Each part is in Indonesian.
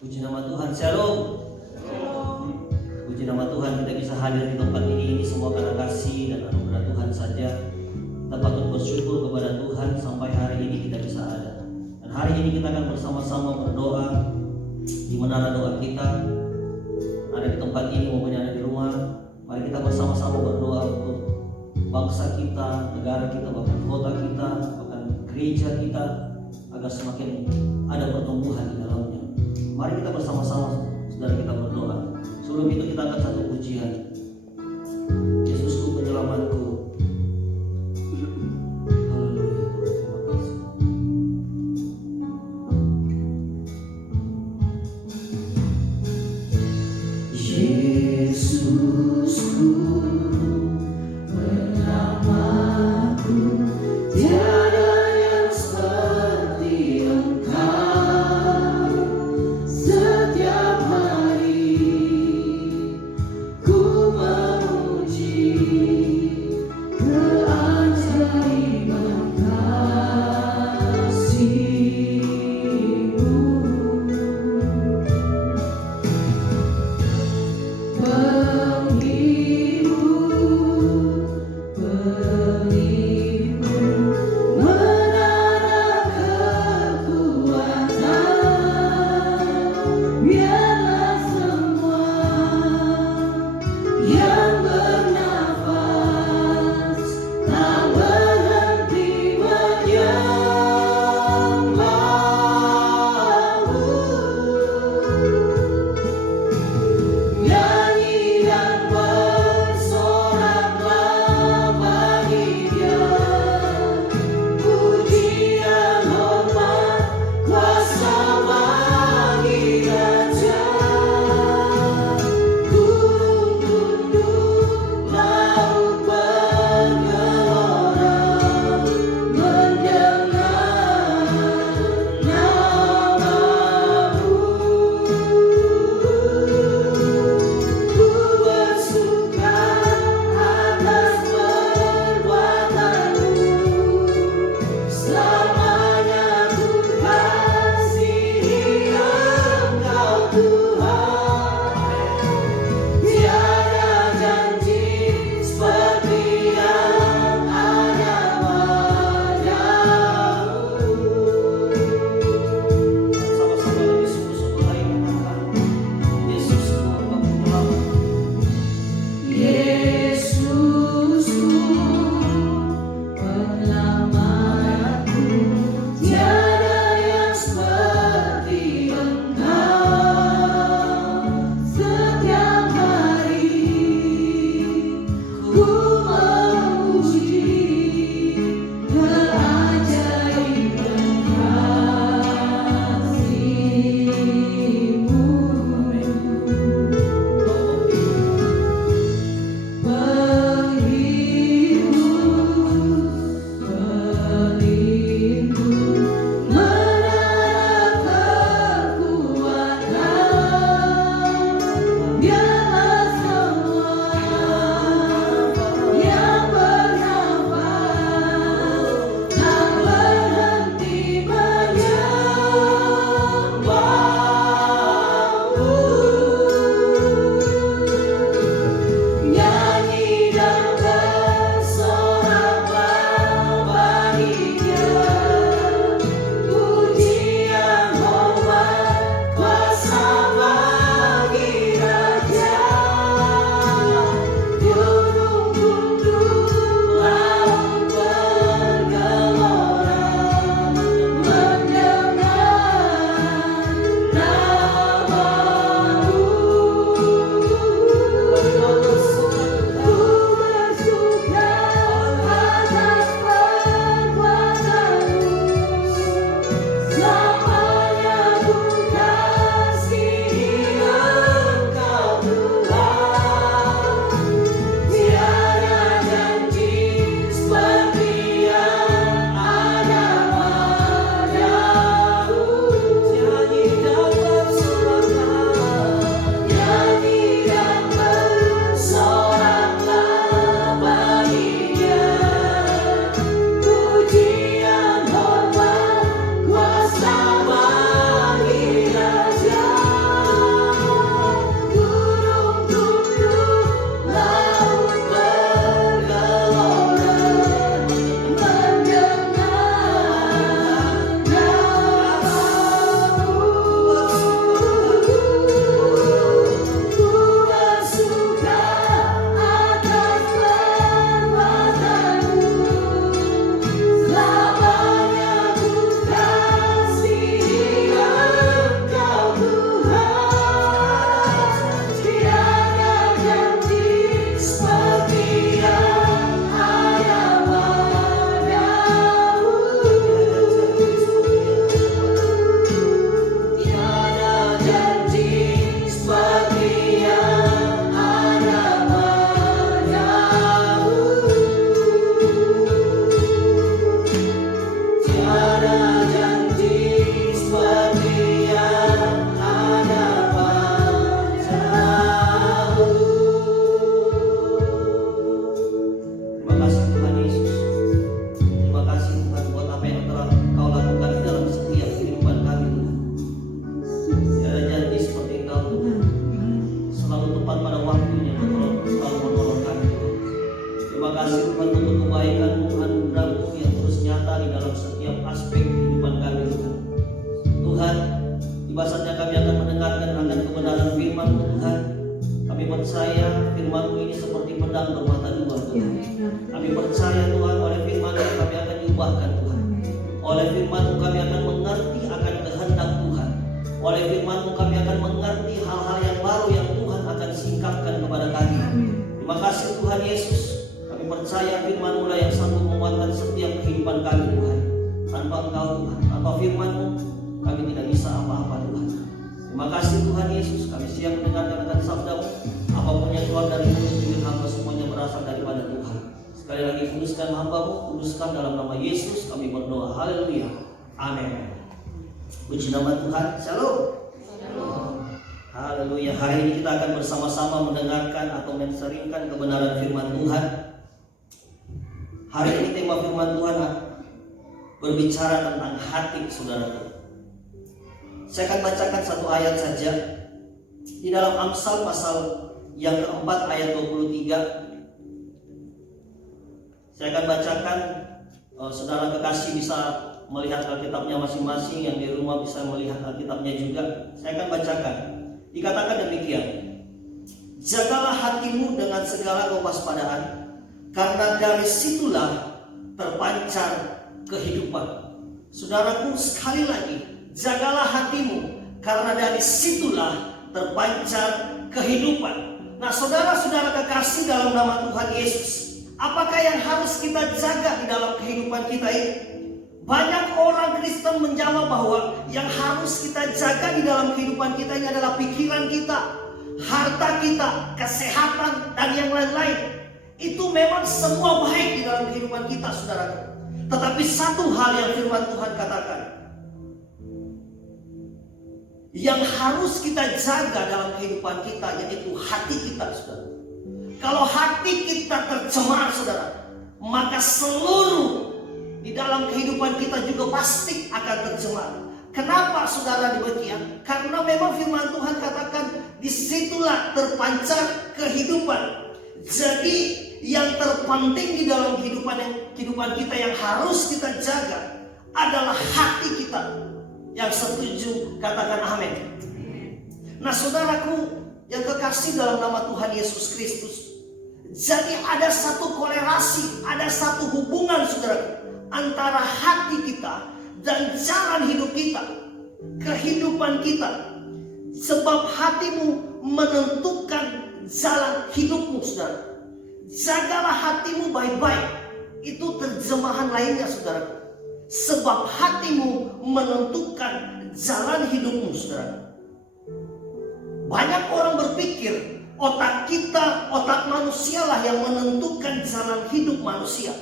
Puji nama Tuhan, Shalom. Puji nama Tuhan, kita bisa hadir di tempat ini semua karena kasih dan anugerah Tuhan saja. Kita patut bersyukur kepada Tuhan sampai hari ini kita bisa ada. Dan hari ini kita akan bersama-sama berdoa di menara doa kita. Ada di tempat ini maupun ada di rumah. Mari kita bersama-sama berdoa untuk bangsa kita, negara kita, bahkan kota kita, bahkan gereja kita, agar semakin ada pertumbuhan di dalamnya. Mari kita bersama-sama, saudara, kita berdoa. Sebelum itu kita angkat satu pujian. Yesusku penyelamatku. Haleluya, terima kasih. Yesusku penyelamatku, tiada yang seperti Engkau. Setiap hari ku memuji keajaiban kasih-Mu. Penghibur kami akan mendengarkan akan kebenaran firman Tuhan. Kami percaya firman-Mu ini seperti pedang bermata dua Tuhan. Kami percaya Tuhan oleh firman-Mu kami akan diubahkan Tuhan. Oleh firman-Mu kami akan mengerti akan kehendak Tuhan. Oleh firman-Mu kami akan mengerti hal-hal yang baru yang Tuhan akan singkapkan kepada kami. Terima kasih Tuhan Yesus. Kami percaya firman-Mu lah yang sanggup menguatkan setiap kehidupan kami Tuhan. Tanpa Engkau Tuhan, tanpa firman-Mu kami tidak bisa apa-apa Tuhan. Terima kasih Tuhan Yesus. Kami siap mendengarkan akan sabda-Mu. Apapun yang keluar dari mulut hamba semuanya berasal daripada Tuhan. Sekali lagi kuduskan hamba-Mu, kuduskan dalam nama Yesus kami berdoa. Haleluya. Amin. Puji nama Tuhan. Shalom. Haleluya. Hari ini kita akan bersama-sama mendengarkan atau menseringkan kebenaran firman Tuhan. Hari ini tema firman Tuhan berbicara tentang hati saudara. Saya akan bacakan satu ayat saja di dalam Amsal pasal yang keempat ayat 23. Saya akan bacakan, saudara kekasih bisa melihat Alkitabnya masing-masing, yang di rumah bisa melihat Alkitabnya juga. Saya akan bacakan. Dikatakan demikian, jagalah hatimu dengan segala kewaspadaan, karena dari situlah terpancar kehidupan. Saudaraku, sekali lagi, jagalah hatimu, karena dari situlah terpancar kehidupan. Nah, saudara-saudara kekasih dalam nama Tuhan Yesus, apakah yang harus kita jaga di dalam kehidupan kita ini? Banyak orang Kristen menjawab bahwa yang harus kita jaga di dalam kehidupan kita ini adalah pikiran kita, harta kita, kesehatan, dan yang lain-lain. Itu memang semua baik di dalam kehidupan kita, saudara. Tetapi satu hal yang firman Tuhan katakan, yang harus kita jaga dalam kehidupan kita, yaitu hati kita, saudara. Kalau hati kita tercemar, saudara, maka seluruh di dalam kehidupan kita juga pasti akan tercemar. Kenapa saudara demikian? Karena memang firman Tuhan katakan disitulah terpancar kehidupan. Jadi yang terpenting di dalam kehidupan kita yang harus kita jaga adalah hati kita. Yang setuju katakan amin. Nah, saudaraku yang kekasih dalam nama Tuhan Yesus Kristus, jadi ada satu korelasi, ada satu hubungan saudara antara hati kita dan jalan hidup kita, kehidupan kita. Sebab hatimu menentukan jalan hidupmu, saudara. Jagalah hatimu baik-baik. Itu terjemahan lainnya, saudara. Sebab hatimu menentukan jalan hidupmu, saudara. Banyak orang berpikir otak kita, otak manusialah yang menentukan jalan hidup manusia.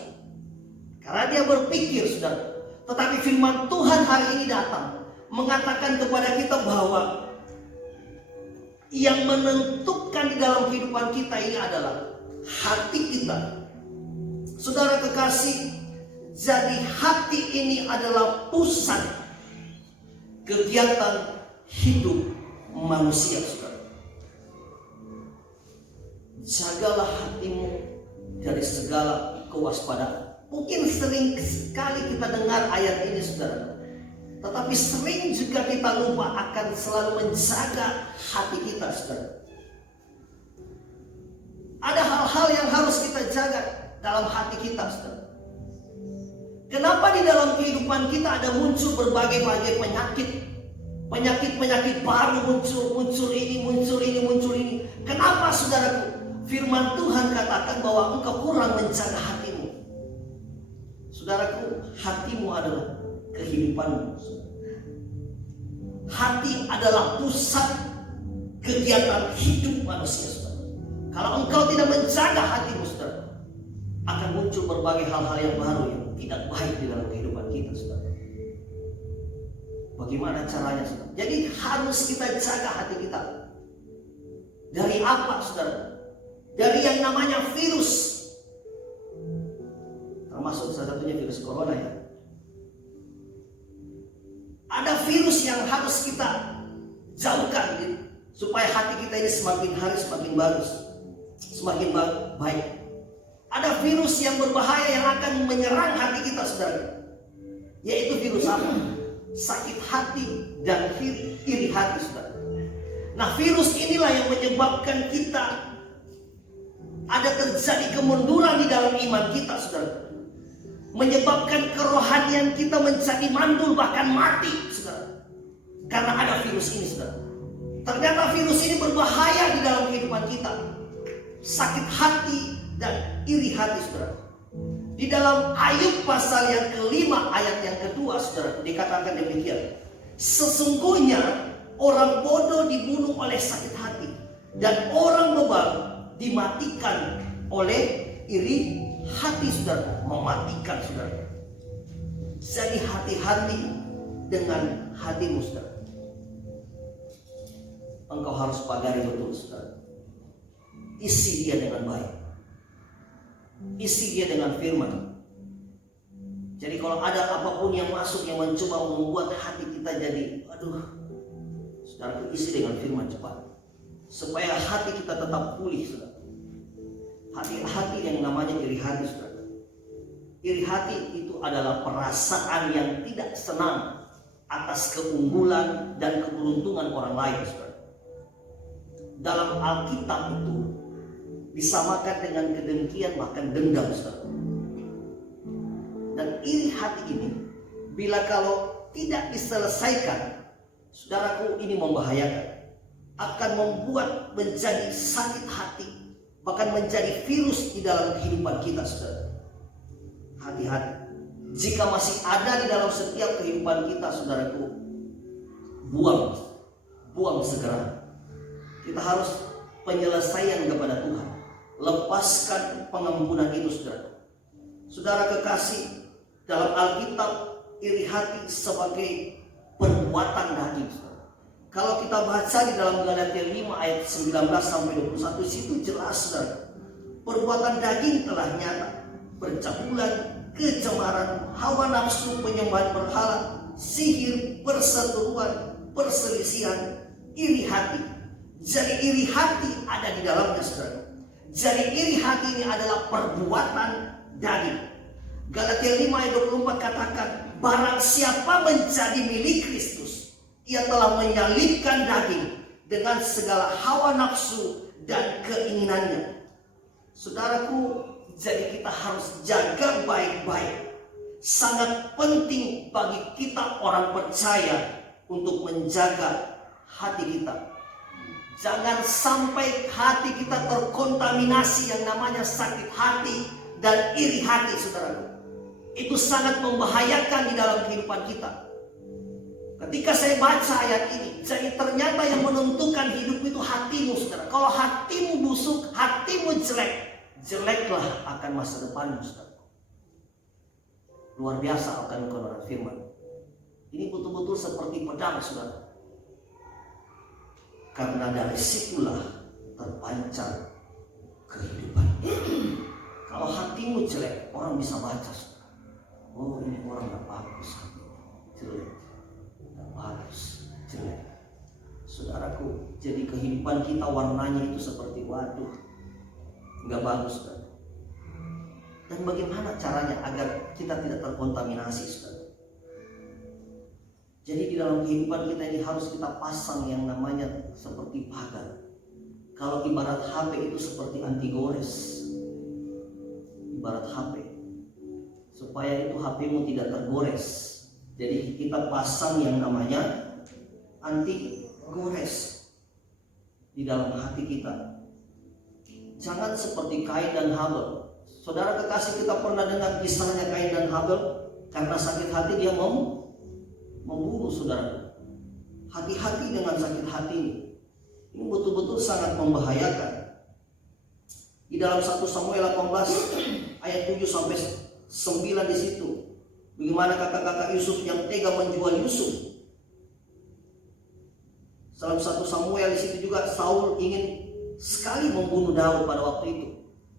Karena dia berpikir, saudara. Tetapi firman Tuhan hari ini datang mengatakan kepada kita bahwa yang menentukan di dalam kehidupan kita ini adalah hati kita. Saudara kekasih, jadi hati ini adalah pusat kegiatan hidup manusia, saudara. Jagalah hatimu dari segala kewaspadaan. Mungkin sering sekali kita dengar ayat ini, saudara. Tetapi sering juga kita lupa akan selalu menjaga hati kita, saudara. Ada hal-hal yang harus kita jaga dalam hati kita, saudara. Kenapa di dalam kehidupan kita ada muncul berbagai-bagai penyakit? Penyakit-penyakit baru muncul ini. Kenapa, saudaraku? Firman Tuhan katakan bahwa engkau kurang menjaga hatimu. Saudaraku, hatimu adalah kehidupanmu. Hati adalah pusat kegiatan hidup manusia, saudara. Kalau engkau tidak menjaga hatimu, saudara, akan muncul berbagai hal-hal yang baru yang tidak baik di dalam kehidupan kita, saudara. Bagaimana caranya, saudara? Jadi harus kita jaga hati kita. Dari apa, saudara? Dari yang namanya virus. Termasuk salah satunya virus corona, ya. Ada virus yang harus kita jauhkan, gitu, supaya hati kita ini semakin hari semakin bagus, semakin baik. Ada virus yang berbahaya yang akan menyerang hati kita, saudara. Yaitu virus apa? sakit hati dan iri hati, saudara. Nah, virus inilah yang menyebabkan kita ada terjadi kemunduran di dalam iman kita, saudara. Menyebabkan kerohanian kita menjadi mandul, bahkan mati, saudara. Karena ada virus ini, saudara. Ternyata virus ini berbahaya di dalam kehidupan kita. Sakit hati dan iri hati, saudara. Di dalam Ayub pasal yang kelima ayat yang kedua, saudara, dikatakan demikian. Sesungguhnya orang bodoh dibunuh oleh sakit hati, dan orang bebal dimatikan oleh iri hati, saudara. Mematikan, saudara. Jadi hati-hati dengan hatimu, saudara. Engkau harus pagari betul, saudara. Isi dia dengan baik. Isi dia dengan firman. Jadi kalau ada apapun yang masuk yang mencoba membuat hati kita jadi, saudara, isi dengan firman cepat, supaya hati kita tetap pulih, saudara. Hati yang namanya iri hati, saudara. Iri hati itu adalah perasaan yang tidak senang atas keunggulan dan keberuntungan orang lain, saudara. Dalam Alkitab itu disamakan dengan kedengkian, bahkan dendam, saudara. Dan iri hati ini, bila kalau tidak diselesaikan, saudaraku, ini membahayakan. Akan membuat menjadi sakit hati, bahkan menjadi virus di dalam kehidupan kita, saudara. Hati-hati. Jika masih ada di dalam setiap kehidupan kita, saudaraku, buang segera. Kita harus penyelesaian kepada Tuhan. Lepaskan pengampunan itu, saudara. Saudara kekasih, dalam Alkitab iri hati sebagai perbuatan daging, saudara. Kalau kita baca di dalam Galatia 5 ayat 19 sampai 21, situ jelas, saudara. Perbuatan daging telah nyata: percabulan, kecemaran, hawa nafsu, penyembahan berhala, sihir, perseteruan, perselisihan, iri hati. Jadi iri hati ada di dalamnya, saudara. Jadi iri hati ini adalah perbuatan daging. Galatia 5 ayat 24 katakan, barang siapa menjadi milik Kristus, ia telah menyalibkan daging dengan segala hawa nafsu dan keinginannya. Saudaraku, jadi kita harus jaga baik-baik. Sangat penting bagi kita orang percaya untuk menjaga hati kita. Jangan sampai hati kita terkontaminasi yang namanya sakit hati dan iri hati, saudaraku. Itu sangat membahayakan di dalam kehidupan kita. Ketika saya baca ayat ini, jadi ternyata yang menentukan hidup itu hatimu, saudara. Kalau hatimu busuk, hatimu jeleklah akan masa depanmu, saudara. Luar biasa akan kebenaran firman. Ini betul-betul seperti pedang, saudara. Karena dari situlah terpancar kehidupan. Kalau hatimu jelek, orang bisa baca, saudara. Oh, ini orang gak bagus, jelek, gak bagus, jelek. Saudaraku, jadi kehidupan kita warnanya itu seperti waduh, gak bagus, saudara. Dan bagaimana caranya agar kita tidak terkontaminasi, saudara? Jadi di dalam kehidupan kita ini harus kita pasang yang namanya seperti pagar. Kalau ibarat HP itu seperti anti gores. Ibarat HP, supaya itu HPmu tidak tergores. Jadi kita pasang yang namanya anti gores di dalam hati kita. Jangan seperti Kain dan Habel. Saudara kekasih, kita pernah dengar kisahnya Kain dan Habel. Karena sakit hati dia membunuh, saudara. Hati-hati dengan sakit hati ini. Ini betul-betul sangat membahayakan. Di dalam 1 Samuel 18 ayat 7 sampai 9 di situ, bagaimana kakak-kakak Yusuf yang tega menjual Yusuf. Dalam 1 Samuel di situ juga Saul ingin sekali membunuh Daud pada waktu itu.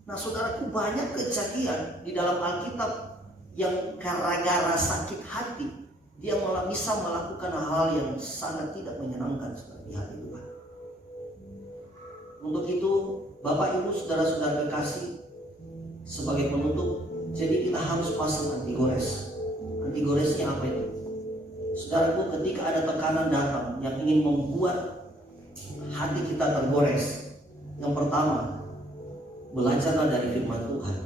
Nah, saudaraku, banyak kejadian di dalam Alkitab yang gara-gara sakit hati dia malah bisa melakukan hal yang sangat tidak menyenangkan di hati Tuhan. Untuk itu, Bapak Ibu, saudara-saudara kekasih, sebagai penutup, jadi kita harus pasang anti gores. Anti goresnya apa itu? Saudaraku, ketika ada tekanan datang yang ingin membuat hati kita tergores, yang pertama, belajarlah dari firman Tuhan.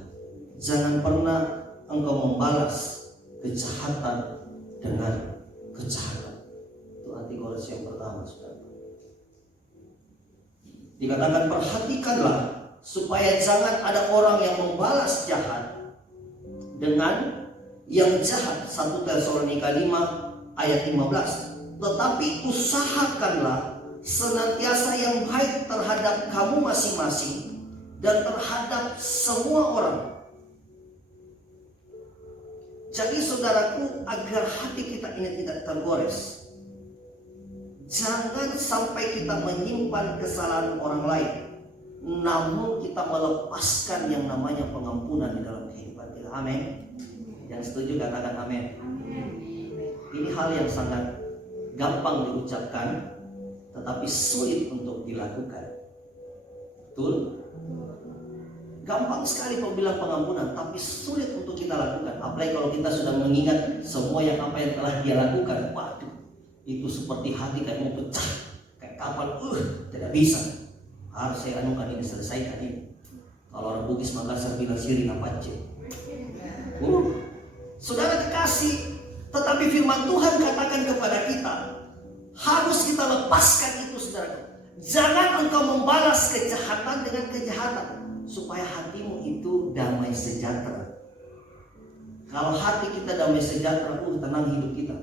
Jangan pernah engkau membalas kejahatan dengan kejahatan. Itu anti gores yang pertama, saudara. Dikatakan perhatikanlah supaya jangan ada orang yang membalas jahat dengan yang jahat. 1 Tesalonika 5 ayat 15. Tetapi usahakanlah senantiasa yang baik terhadap kamu masing-masing dan terhadap semua orang. Jadi saudaraku, agar hati kita ini tidak tergores, jangan sampai kita menyimpan kesalahan orang lain, namun kita melepaskan yang namanya pengampunan di dalam kehidupan kita. Amin. Yang setuju katakan amin. Ini hal yang sangat gampang diucapkan, tetapi sulit untuk dilakukan. Betul? Gampang sekali kau bilang pengampunan, tapi sulit untuk kita lakukan. Apalagi kalau kita sudah mengingat semua yang apa yang telah dia lakukan. Waduh, itu seperti hati kayak mau pecah, kayak kapal. Tidak bisa. Harus saya anukan ini, selesaikan ini. Kalau orang Bugis Makassar bilang sirina pace. Saudara kekasih, tetapi firman Tuhan katakan kepada kita, harus kita lepaskan itu, saudara. Jangan engkau membalas kejahatan dengan kejahatan, supaya hatimu itu damai sejahtera. Kalau hati kita damai sejahtera, tenang hidup kita.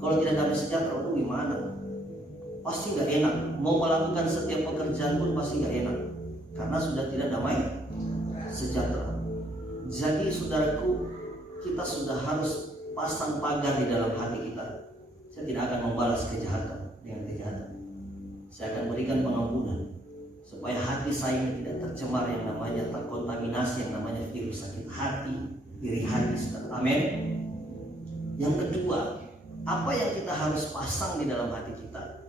Kalau tidak damai sejahtera, gimana? Pasti gak enak. Mau melakukan setiap pekerjaan pun pasti gak enak, karena sudah tidak damai sejahtera. Jadi saudaraku, kita sudah harus pasang pagar di dalam hati kita. Saya tidak akan membalas kejahatan dengan kejahatan. Saya akan berikan pengampunan, supaya hati saya tidak tercemar yang namanya terkontaminasi yang namanya virus sakit hati, iri hati. Amin. Yang kedua, apa yang kita harus pasang di dalam hati kita?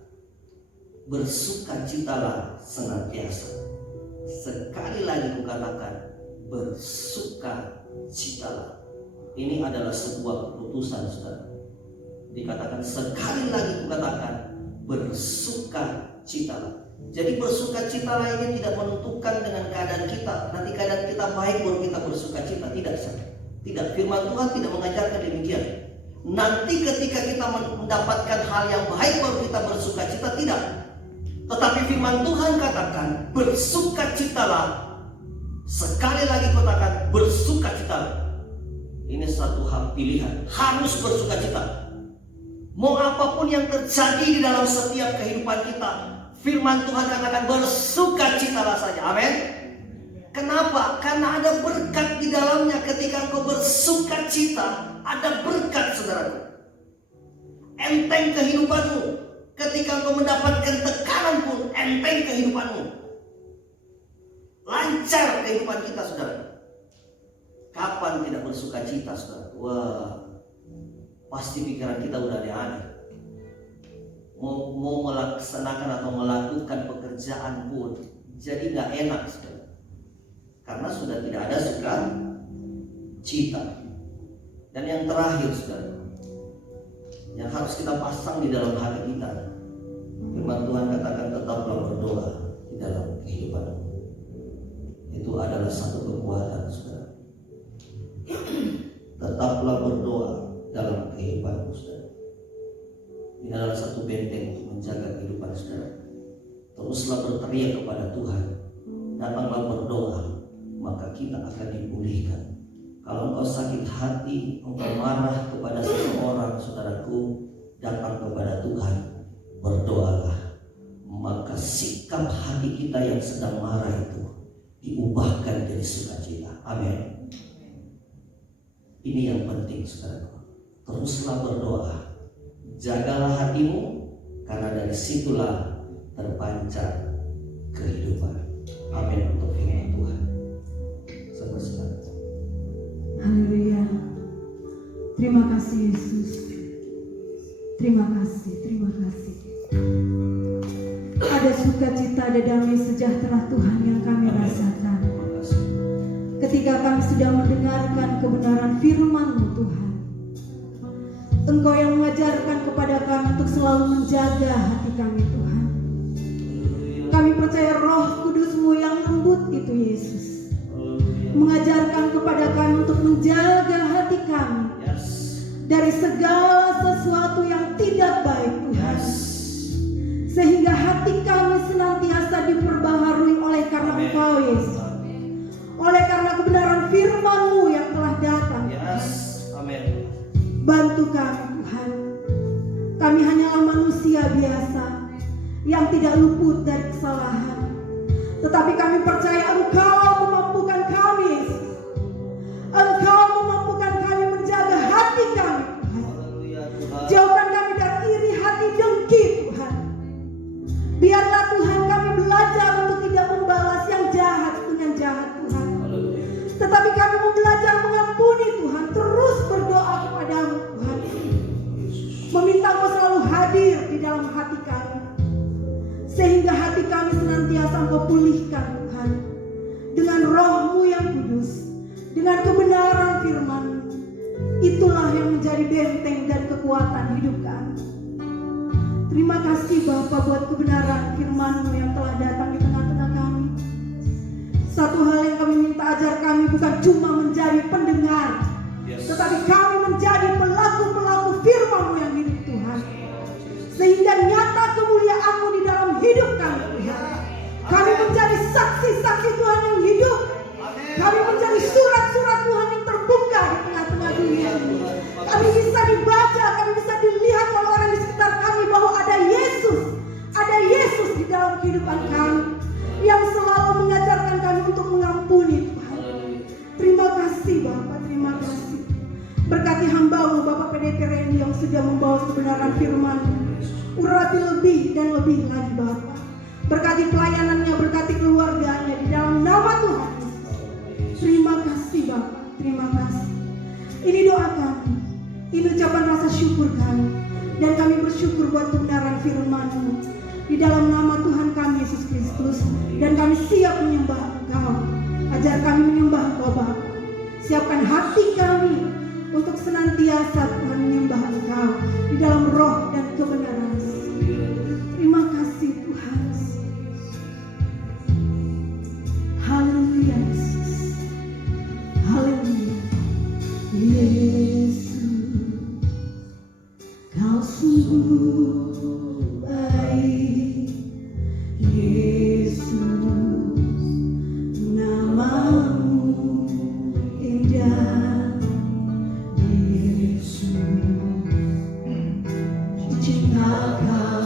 Bersukacitalah senantiasa. Sekali lagi kukatakan, bersukacitalah. Ini adalah sebuah keputusan, saudara. Dikatakan sekali lagi kukatakan, bersukacitalah. Jadi bersukacitalah ini tidak menentukan dengan keadaan kita. Nanti keadaan kita baik baru kita bersukacita. Tidak, saudara. Tidak. Firman Tuhan tidak mengajarkan demikian. Nanti ketika kita mendapatkan hal yang baik baru kita bersukacita. Tidak. Tetapi firman Tuhan katakan, bersukacitalah. Sekali lagi katakan, bersukacitalah. Ini satu hal pilihan. Harus bersukacita. Mau apapun yang terjadi di dalam setiap kehidupan kita, firman Tuhan katakan bersukacitalah saja. Amin. Kenapa? Karena ada berkat di dalamnya. Ketika engkau bersukacita, ada berkat, saudaraku. Enteng kehidupanmu. Ketika engkau mendapatkan tekanan pun, enteng kehidupanmu. Lancar kehidupan kita, saudara. Kapan tidak bersukacita, saudara? Wah, pasti pikiran kita udah aneh. Mau melaksanakan atau melakukan pekerjaan pun jadi gak enak, saudara. Karena sudah tidak ada sukacita. Dan yang terakhir, saudara, yang harus kita pasang di dalam hati kita, firman Tuhan katakan tetaplah berdoa di dalam kehidupanmu. Itu adalah satu kekuatan, saudara. Tetaplah berdoa dalam kehidupanmu, saudara. Ini adalah satu benteng untuk menjaga kehidupan saudara. Teruslah berteriak kepada Tuhan. Datanglah berdoa, maka kita akan dipulihkan. Kalau engkau sakit hati, engkau marah kepada seseorang, saudaraku, datang kepada Tuhan, berdoalah. Maka sikap hati kita yang sedang marah itu diubahkan jadi sukacita. Amin. Ini yang penting, saudaraku. Teruslah berdoa. Jagalah hatimu, karena dari situlah terpancar kehidupan. Amin. Untuk firman Tuhan. Sama-sama. Haleluya. Terima kasih Yesus. Terima kasih, terima kasih. Ada sukacita, ada damai sejahtera Tuhan yang kami rasakan ketika kami sedang mendengarkan kebenaran firman-Mu, Tuhan. Engkau yang mengajarkan kepada kami untuk selalu menjaga hati kami Tuhan. Kami percaya Roh Kudus-Mu yang lembut itu Yesus mengajarkan kepada kami untuk menjaga hati kami dari segala sesuatu yang tidak baik Tuhan. Sehingga hati kami senantiasa diperbaharui oleh karena Engkau Yesus. Oleh karena kebenaran firman-Mu yang telah datang. Amin. Bantu kami Tuhan. Kami hanyalah manusia biasa yang tidak luput dari kesalahan. Tetapi kami percaya Engkau memampukan kami Yesus. Engkau memampukan kami menjaga hati kami Tuhan. Jauhkan kami dari iri hati dengki Tuhan. Biarlah Tuhan kami belajar untuk tidak membalas yang jahat dengan jahat Tuhan. Tetapi kami mau belajar mengampuni Tuhan. Terus berdoa kepadamu Tuhan. Meminta Engkau selalu hadir di dalam hati kami. Sehingga hati kami senantiasa Engkau pulihkan Tuhan. Dengan Roh-Mu yang kudus. Dengan kebenaran firman-Mu. Itulah yang menjadi benteng dan kekuatan hidup kami. Terima kasih Bapa buat kebenaran firman-Mu yang telah datang di tengah-tengah kami. Satu hal yang kami minta ajar kami bukan cuma menjadi pendengar, tetapi kami menjadi pelaku-pelaku firman-Mu yang hidup Tuhan. Sehingga nyata kemuliaan-Mu di dalam hidup kami Tuhan. Kami menjadi saksi-saksi Tuhan yang hidup. Kami menjadi surat-surat Tuhan yang terbuka di tengah-tengah dunia ini. Kami bisa dibaca, kami bisa dilihat oleh orang di sekitar kami bahwa ada Yesus di dalam kehidupan kami yang selalu mengajarkan kami untuk mengampuni Tuhan. Terima kasih Bapak, terima kasih. Berkati hamba-Mu Bapak PDP Randy yang sudah membawa kebenaran firman-Mu. Urapi lebih dan lebih lagi Bapak. Berkati pelayanannya, berkati keluarganya di dalam nama Tuhan. Terima kasih Bapak, terima kasih. Ini doa kami, ini ucapan rasa syukur kami. Dan kami bersyukur buat kebenaran firman-Mu di dalam nama Tuhan kami Yesus Kristus. Dan kami siap menyembah Engkau. Ajar kami menyembah Engkau Bapa. Siapkan hati kami untuk senantiasa Tuhan menyembah Engkau di dalam roh dan kebenaran. Terima kasih Tuhan. Haleluya Yesus. Haleluya. Yesus, Kau sungguh baik. Yesus, nama-Mu indah. Yesus, diciptakan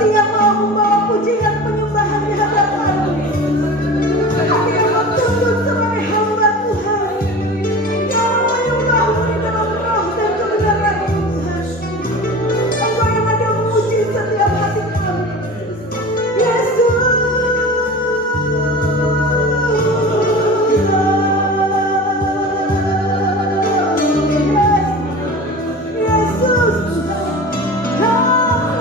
kasih yang mau membawa puji dan penyembahan di hadapan-Mu. Kami akan tunduk sebagai hamba Tuhan yang menyembah-Mu di dalam roh dan kebenaran Tuhan. Engkau yang ada memuji setiap hati kami. Yesus. Yesus. Haleluya.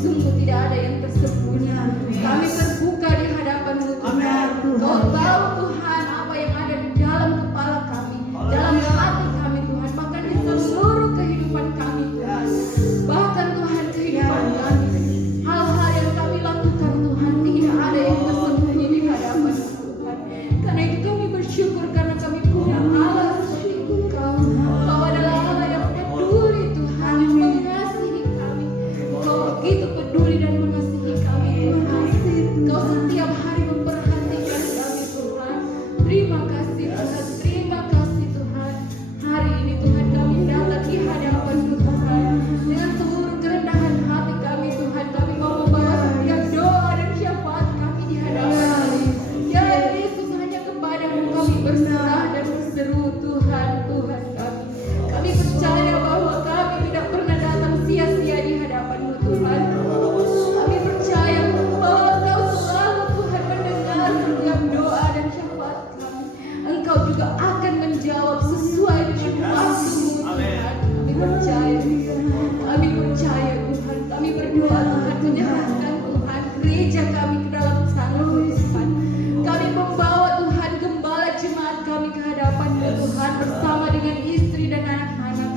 Sungguh tidak ada yang tersembunyi. Kami terbuka di hadapan-Mu Tuhan. Kau tahu Tuhan apa yang ada di dalam kepala kami, dalam hati kami Tuhan, bahkan di seluruh kehidupan kami Tuhan. Bahkan Tuhan kehidupan kami, hal-hal yang kami lakukan Tuhan, tidak ada yang tersembunyi di hadapan Tuhan. Karena itu kami bersyukur karena kami punya Allah seperti Engkau. Kau adalah Allah yang peduli Tuhan, yang mengasihi kami. Kau begitu peduli dan mengasihi kami Tuhan. Kau setiap hari memperhatikan kami Tuhan. Terima kasih Tuhan, terima kasih Tuhan. Hari ini Tuhan kami datang di hadapan Tuhan dengan seluruh kerendahan hati kami Tuhan. Kami mau membawa setiap doa dan syafaat kami di hadapan ya Yesus, hanya kepadamu kami berserah dan berseru Tuhan, Tuhan kami. Kami percaya bahwa kami tidak pernah datang sia-sia di hadapan-Mu Tuhan. Kami percaya bahwa Engkau selalu Tuhan mendengar setiap doa dan syafaat kami. Engkau juga akan menjawab sesuai dengan waktu-Mu Tuhan. Kami percaya Tuhan. Kami berdoa Tuhan, menyerahkan Tuhan gereja kami ke dalam tangan-Mu Tuhan. Kami membawa Tuhan gembala jemaat kami ke hadapan-Mu Tuhan bersama dengan istri dan anak-anak.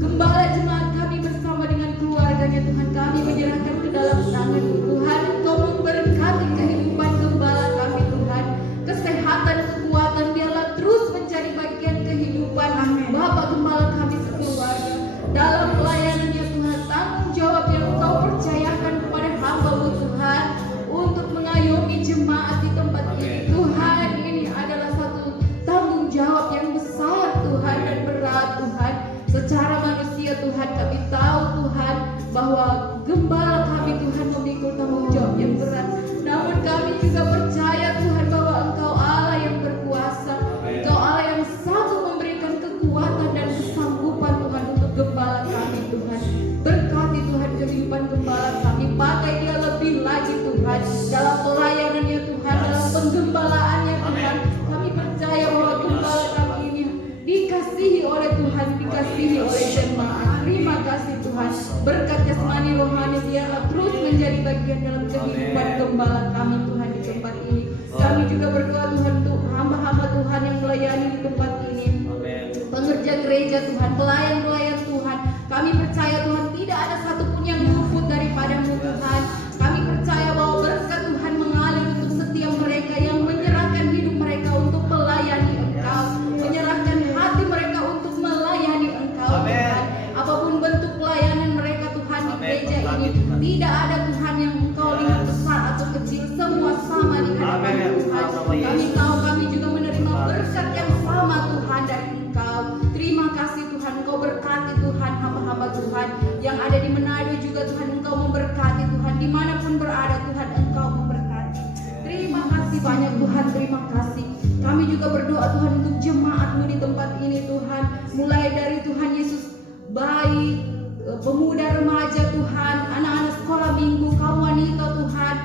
Gembala jemaat kami bersama dengan keluarganya Tuhan, kami menyerahkan ke dalam tangan-Mu Tuhan. Engkau memberkati kehidupan gembala kami Tuhan. Kesehatan, kekuatan biarlah terus menjadi bagian kehidupan Bapak Gembala kami sekeluarga. Dalam pelayanannya Tuhan, tanggung jawab yang Engkau percayakan kepada hamba-Mu Tuhan untuk mengayomi jemaat di tempat ini Tuhan, ini adalah satu tanggung jawab yang besar Tuhan dan berat Tuhan. Secara manusia Tuhan kami tahu Tuhan bahwa gembala kami Tuhan memikul tanggung jawab yang berat. Namun kami juga percaya Tuhan bahwa Engkau Allah yang berkuasa, Engkau Allah yang sanggup memberikan kekuatan dan kesanggupan Tuhan untuk gembala kami Tuhan. Berkati Tuhan kehidupan gembala kami, pakai dia lebih lagi Tuhan dalam pelayanannya Tuhan, dalam penggembalaannya Tuhan. Kami percaya bahwa gembala kami ini dikasihi oleh Tuhan, dikasihi oleh jemaat. Terima kasih Tuhan. Berkat jasmani rohani biarlah terus menjadi bagian dalam kehidupan gembala kami Tuhan di tempat ini. Kami juga berdoa Tuhan untuk hamba-hamba Tuhan yang melayani di tempat ini, pengerja gereja Tuhan, pelayan-pelayan Tuhan. Kami percaya Tuhan tidak ada satupun yang luput daripada-Mu Tuhan. Kami percaya bahwa berkat Tuhan mengalir untuk setiap mereka yang menyerahkan hidup mereka untuk melayani Engkau, menyerahkan hati mereka untuk melayani Engkau Tuhan. Apapun bentuk pelayanan mereka Tuhan di gereja ini, tidak ada Tuhan yang Engkau lihat besar atau kecil, semua sama di hadapan Tuhan. Kami tahu kami juga menerima berkat yang sama Tuhan dari Engkau. Terima kasih Tuhan, Engkau berkati Tuhan hamba-hamba Tuhan yang ada di Manado juga Tuhan, Engkau memberkati Tuhan, dimanapun berada Tuhan Engkau memberkati. Terima kasih banyak Tuhan, terima kasih. Kami juga berdoa Tuhan untuk jemaat-Mu di tempat ini Tuhan, mulai dari Tuhan Yesus bayi, pemuda remaja Tuhan, anak-anak sekolah minggu, kaum wanita Tuhan,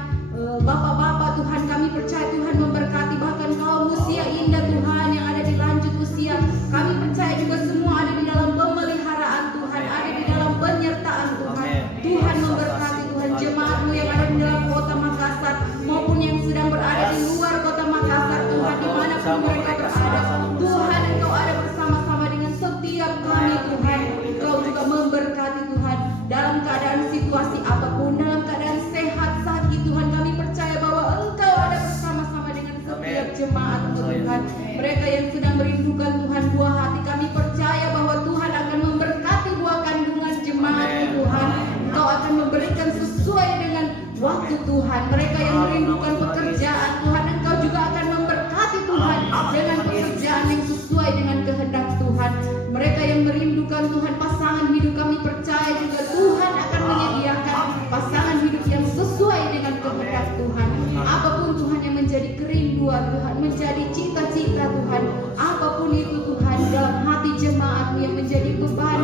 bapak-bapak Tuhan, kami percaya Tuhan memberkati, bahkan kaum usia indah Tuhan yang ada di lanjut usia, kami percaya juga semua ada di dalam pemeliharaan Tuhan, ada di dalam penyertaan Tuhan. Tuhan memberkati Tuhan jemaat-Mu yang ada di dalam kota Makassar maupun yang sedang berada di luar kota Makassar Tuhan, dimanapun mereka berada Tuhan, Engkau ada bersama-sama dengan setiap kami Tuhan. Engkau juga memberkati Tuhan dalam keadaan situasi apapun, dalam keadaan sehat sakit Tuhan, kami percaya bahwa Engkau ada bersama-sama dengan setiap jemaat Tuhan. Mereka yang sedang merindukan Tuhan buah hati, kami percaya bahwa Tuhan akan memberkati buah kandungan jemaat Tuhan. Engkau akan memberikan sesuai dengan waktu Tuhan. Mereka yang merindukan pekerjaan Tuhan, Engkau juga akan memberkati Tuhan dengan pekerjaan yang sesuai dengan kehendak Tuhan. Mereka yang merindukan Tuhan pasangan hidup, kami percaya juga Tuhan akan menyediakan pasangan hidup yang sesuai dengan kehendak Tuhan. Apapun Tuhan yang menjadi kerinduan Tuhan, menjadi cita-cita Tuhan, apapun itu Tuhan dalam hati jemaat-Mu yang menjadi beban,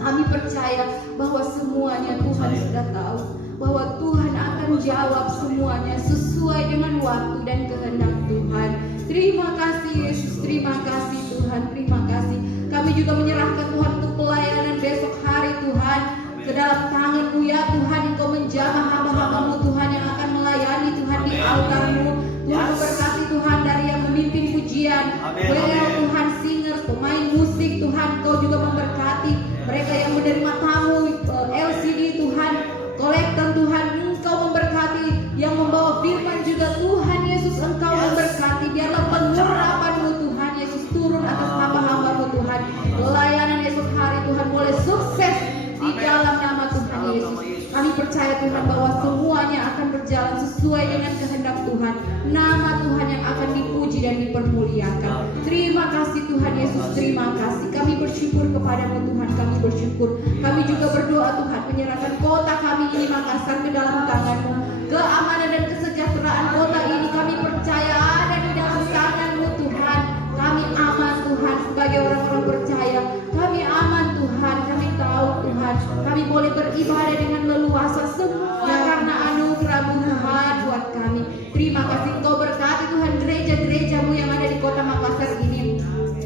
kami percaya bahwa semuanya Tuhan sudah tahu, bahwa Tuhan akan jawab semuanya sesuai dengan waktu dan kehendak Tuhan. Terima kasih Yesus, terima kasih Tuhan, terima kasih. Kami juga menyerahkan Tuhan untuk pelayanan besok hari Tuhan ke ke dalam tangan-Mu ya Tuhan. Engkau menjamah hamba-hamba-Mu Tuhan yang akan melayani Tuhan di altar-Mu. Tuhan memberkati Tuhan dari yang memimpin pujian, Tuhan singers, pemain musik Tuhan. Engkau juga memberkati mereka yang menerima tamu LCD Tuhan, kolektor Tuhan. Engkau memberkati yang membawa firman juga Tuhan Yesus. Engkau memberkati, biarlah pengurapan-Mu Tuhan Yesus turun atas hamba-hamba-Mu Tuhan. Pelayanan esok hari Tuhan boleh sukses di dalam nama Tuhan Yesus. Kami percaya Tuhan bahwa semuanya akan berjalan sesuai dengan kehendak Tuhan. Nama Tuhan yang akan dipuji dan dipermuliakan. Terima kasih Tuhan Yesus, terima kasih. Kami bersyukur kepada-Mu Tuhan, kami bersyukur. Kami juga berdoa Tuhan, menyerahkan kota kami ini Makassar ke dalam tangan-Mu. Keamanan dan kesejahteraan kota ini kami percaya ada di dalam tangan-Mu Tuhan. Kami aman Tuhan sebagai orang-orang percaya. Kami aman Tuhan, kami tahu Tuhan, kami boleh beribadah dengan leluasa semua karena anugerah-Mu Tuhan buat kami. Terima kasih. Engkau berkati Tuhan gereja-gereja-Mu yang ada di kota Makassar ini.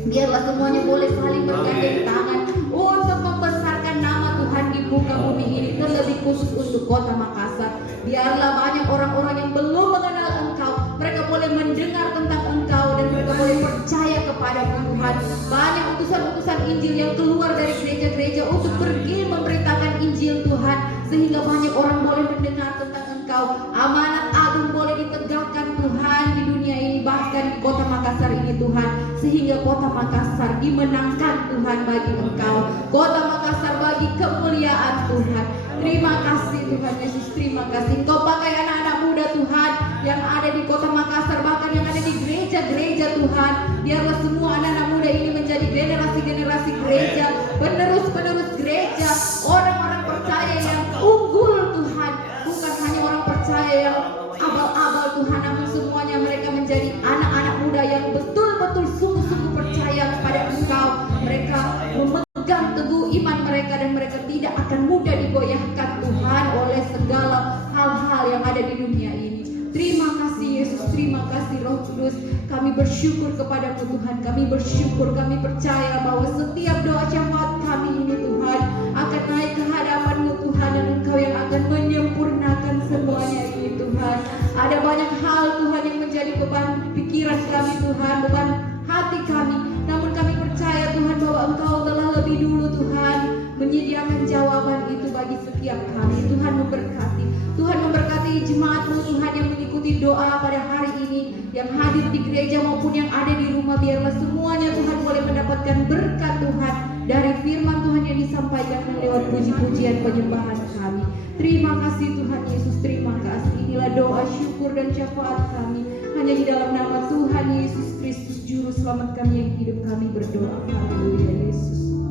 Biarlah semuanya boleh saling bergandeng tangan untuk membesarkan nama Tuhan di muka bumi ini, terlebih khusus untuk kota Makassar. Biarlah banyak orang-orang yang belum mengenal Engkau, mereka boleh mendengar tentang Engkau dan mereka boleh percaya kepada Tuhan. Banyak utusan-utusan Injil yang keluar dari gereja-gereja untuk pergi memberitakan Injil Tuhan, sehingga banyak orang boleh mendengar tentang Engkau. Amanat agung boleh ditegakkan Tuhan di dunia ini, bahkan di kota Makassar ini Tuhan, sehingga kota Makassar dimenangkan Tuhan bagi Engkau. Kota Makassar bagi kemuliaan Tuhan. Terima kasih Tuhan Yesus, terima kasih. Engkau pakai anak-anak muda Tuhan yang ada di kota Makassar, bahkan yang ada di gereja-gereja Tuhan. Biarlah semua anak-anak muda ini menjadi generasi-generasi gereja, penerus-penerus gereja, orang-orang percaya yang unggul Tuhan. Bukan hanya orang percaya yang abal-abal Tuhan, namun semuanya mereka menjadi anak-anak muda yang betul-betul sungguh-sungguh percaya kepada Engkau. Mereka memegang teguh iman mereka dan mereka tidak akan mudah digoyahkan Tuhan oleh segala hal-hal yang ada di dunia ini. Terima kasih Yesus, terima kasih Roh Kudus. Kami bersyukur kepada-Mu Tuhan, kami bersyukur, kami percaya bahwa setiap doa syafaat kami ini Tuhan akan naik ke hadapan-Mu Tuhan, dan Engkau yang akan menyempurnakan semuanya ini Tuhan. Ada banyak hal Tuhan yang menjadi beban pikiran kami Tuhan, beban hati kami, namun kami percaya Tuhan bahwa Engkau telah lebih dulu Tuhan menyediakan jawaban itu bagi setiap kami. Tuhan memberkati, Tuhan memberkati jemaat-Mu Tuhan yang mengikuti doa pada hari ini, yang hadir di gereja maupun yang ada di rumah. Biarlah semuanya Tuhan boleh mendapatkan berkat Tuhan dari firman Tuhan yang disampaikan lewat puji-pujian penyembahan kami. Terima kasih Tuhan Yesus, terima kasih. Inilah doa syukur dan syafaat kami hanya di dalam nama Tuhan Yesus Kristus Juru Selamat kami yang hidup, kami berdoa. Haleluya Yesus.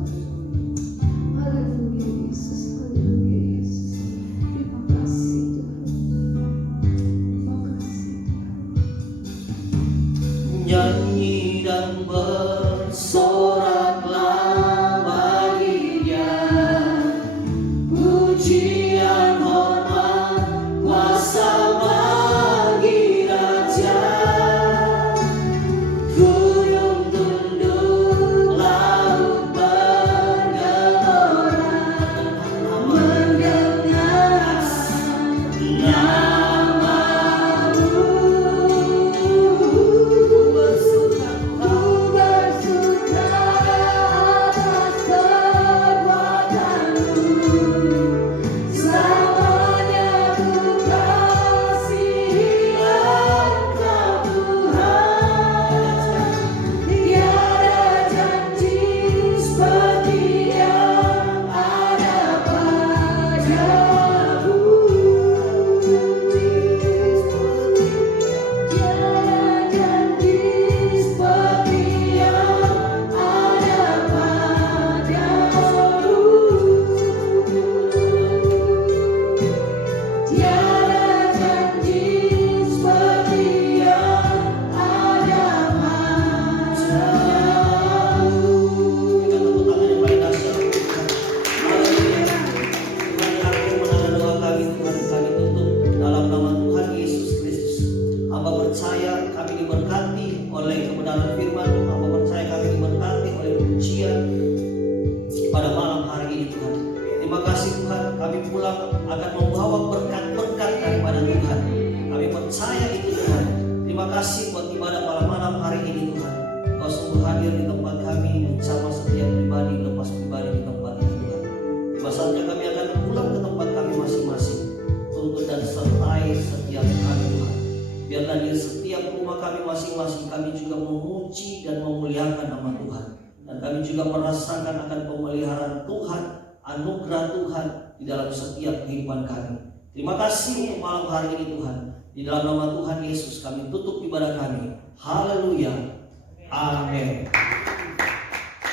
Haleluya Yesus. Haleluya Yesus. Terima kasih Tuhan. Terima kasih Tuhan. Nyanyi dan bersoraklah baginya, pujian hormat kuasa bagi Raja. Gunung tunduk, laut bergelora, mendengar nama-Mu. Bersuka atas perbuatan-Mu, selamanya ku kasihi Engkau Tuhan. Tiada janji seperti yang ada padamu. Tiada janji seperti yang ada padamu. Tiada janji seperti yang ada padamu. Kita tepuk tangan yang paling dahsyat. Haleluya. Tuhan yang aku kami pulang akan membawa berkat-berkat daripada Tuhan. Kami percaya itu Tuhan. Terima kasih buat ibadah malam hari ini Tuhan. Kau sungguh hadir di tempat kami, menjamah setiap pribadi, lepas pribadi di tempat ini Tuhan. Tiba saatnya kami akan pulang ke tempat kami masing-masing. Tuntun dan sertai setiap kami Tuhan. Biarlah di setiap rumah kami masing-masing kami juga memuji dan memuliakan nama Tuhan. Dan kami juga merasakan akan pemeliharaan Tuhan, anugerah Tuhan di dalam setiap kehidupan kami. Terima kasih untuk malam hari ini Tuhan. Di dalam nama Tuhan Yesus kami tutup ibadah kami. Haleluya. Amin.